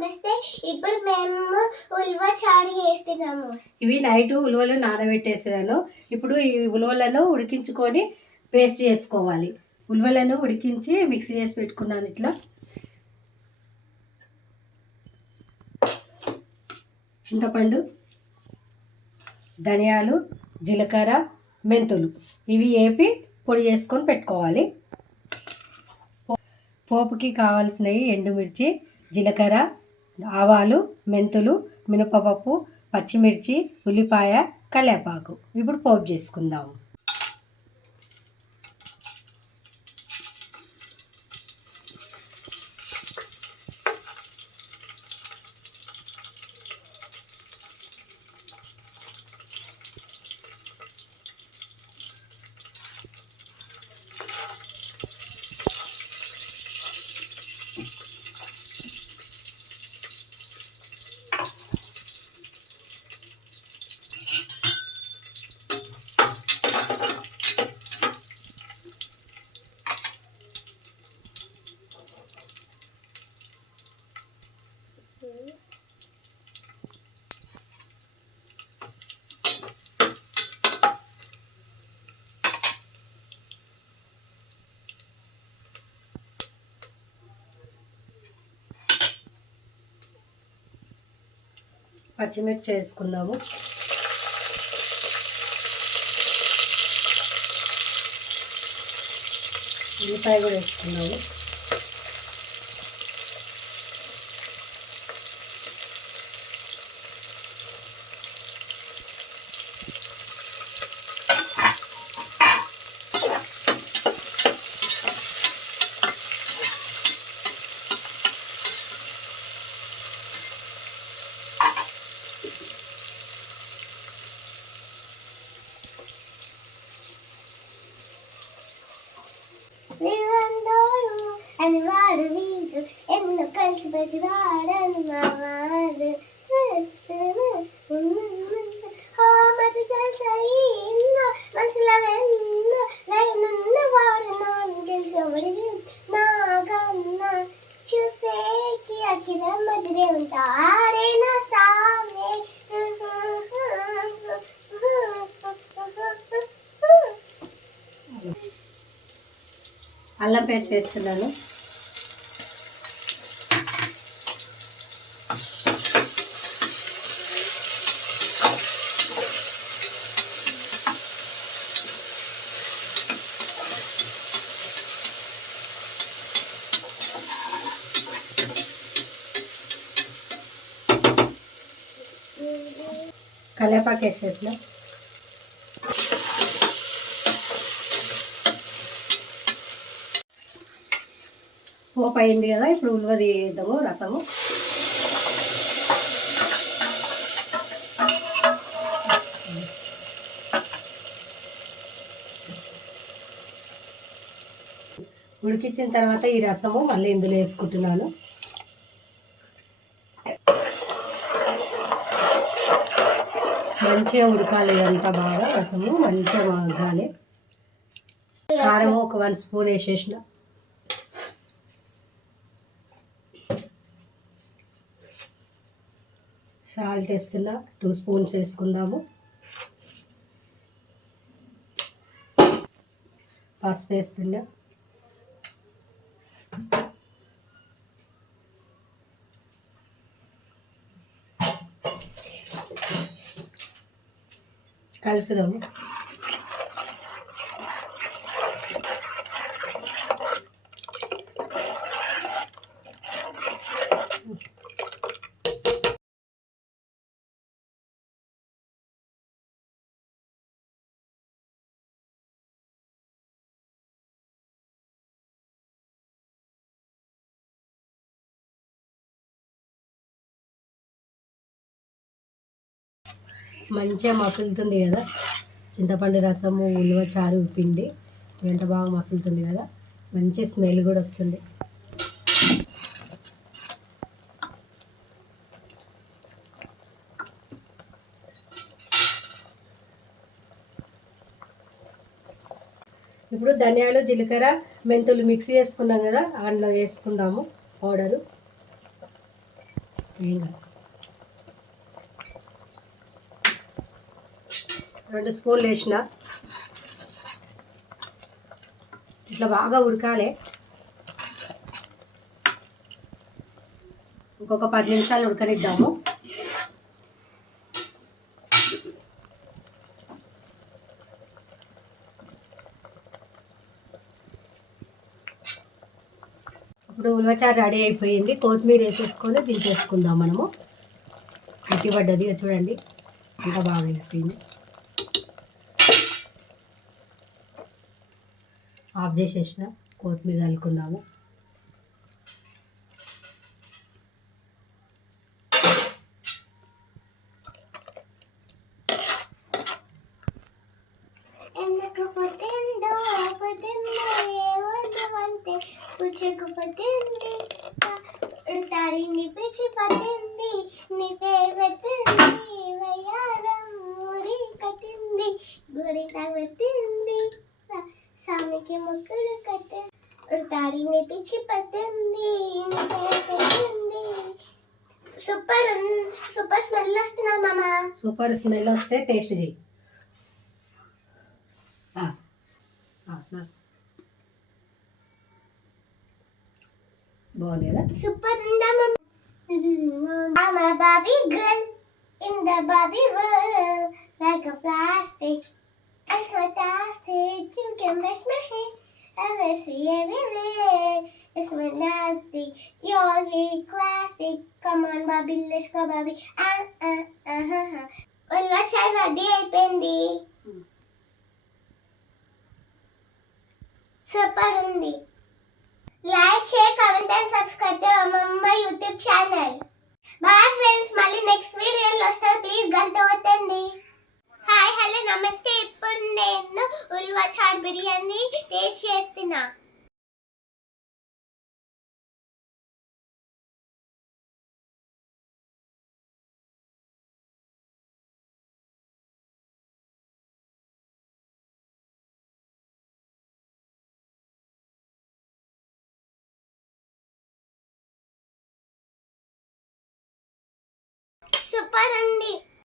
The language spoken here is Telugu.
నమస్తే. ఇప్పుడు మేము ఉల్వ చారు చేస్తున్నాము. ఇవి నైట్ ఉలవలు నానబెట్టేసాను. ఇప్పుడు ఈ ఉలవలను ఉడికించుకొని పేస్ట్ చేసుకోవాలి. ఉలవలను ఉడికించి మిక్సీ చేసి పెట్టుకున్నాను. ఇట్లా చింతపండు, ధనియాలు, జీలకర్ర, మెంతులు ఇవి వేపి పొడి చేసుకొని పెట్టుకోవాలి. పోపుకి కావాల్సినవి ఎండుమిర్చి, జీలకర్ర, ఆవాలు, మెంతులు, మినపప్పు, పచ్చిమిర్చి, ఉల్లిపాయ, కరివేపాకు. ఇప్పుడు పోపు చేసుకుందాము. పచ్చిమిర్చి వేసుకున్నాము. ఉల్లిపాయ కూడా వేసుకున్నాము. అని వాడు వీడు ఎన్నో కలిసి పెట్టి వాడని మా వాడు మతి కలిసాయి ఎన్నో మనసులో ఎన్నో లైనున్న వాడు నాను గెలిచేవాడి నాగన్నా చూసేకి అఖిల మధ్యనే ఉంటారే నా సామే. అల్లం పేస్ట్ వేస్తున్నాను. కరివేపాకు వేసేసిన. పోపు అయింది కదా, ఇప్పుడు ఉల్వ తీద్దాము. రసము ఉడికించిన తర్వాత ఈ రసము మళ్ళీ ఇందులో వేసుకుంటున్నాను. మంచిగా ఉడకాలి, అంతా బాగా రసము మంచిగా ఉడకాలి. కారము ఒక 1 స్పూన్ వేసేసిన. సాల్ట్ వేస్తున్నా, 2 స్పూన్స్ వేసుకుందాము. పసుపు వేస్తున్నా. కలుపుదాము. మంచిగా మసులుతుంది కదా చింతపండు రసము, ఉలువ చారు, పిండి ఎంత బాగా మసులుతుంది కదా, మంచి స్మెల్ కూడా వస్తుంది. ఇప్పుడు ధనియాలు, జీలకర్ర, మెంతులు మిక్సీ చేసుకున్నాం కదా, అందులో వేసుకుందాము పౌడరు. ఏం కాదు. 2 స్పూన్లు వేసిన. ఇట్లా బాగా ఉడకాలి. ఇంకొక 10 నిమిషాలు ఉడకనిద్దాము. ఇప్పుడు ఉలవచారు రెడీ అయిపోయింది. కొత్తిమీర వేసేసుకొని దించేసుకుందాం మనము. ఉట్టిపడ్డది చూడండి, ఇంకా బాగా అయిపోయింది. ఆఫ్ చేసేసిన, కొత్తిమీర చల్లుకుందాము. ఉడతారిని పిచ్చి పట్టింది, నీ పేరు వయ్యారం ఊరి కట్టింది, గుడి తగ్గుతుంది, స్వామికి మొక్కులు కట్టింది. ఉడతారిని పిచ్చి పట్టింది, నీ పేరు పెట్టింది. సూపర్ సూపర్ స్మెల్ వస్తున్నా మామ. సూపర్ స్మెల్ వస్తే టేస్ట్ చేయి. బాగుంది కదా? సూపర్ ఉందా మామ? I'm a Barbie girl in the Barbie world, like a plastic. I'm fantastic. You can brush my hair, I will see everywhere. It's fantastic. You're really classic. Come on, Barbie, let's go, Barbie. Ulavacharu ready అయిపోయింది. సూపర్ ఉంది. Like share comment and subscribe to అమ్మమ్మ యూట్యూబ్ ఛానల్. బాయ్ ఫ్రెండ్స్, మళ్ళీ నెక్స్ట్ వీడియోలో వస్తాను. ప్లీజ్ గంట కొట్టండి. హాయ్ హలో నమస్తే. ఇప్పుడు నేను ఉలవచారు బిర్యానీ టేస్ట్ చేస్తున్నా. సూపర్ ఉంది.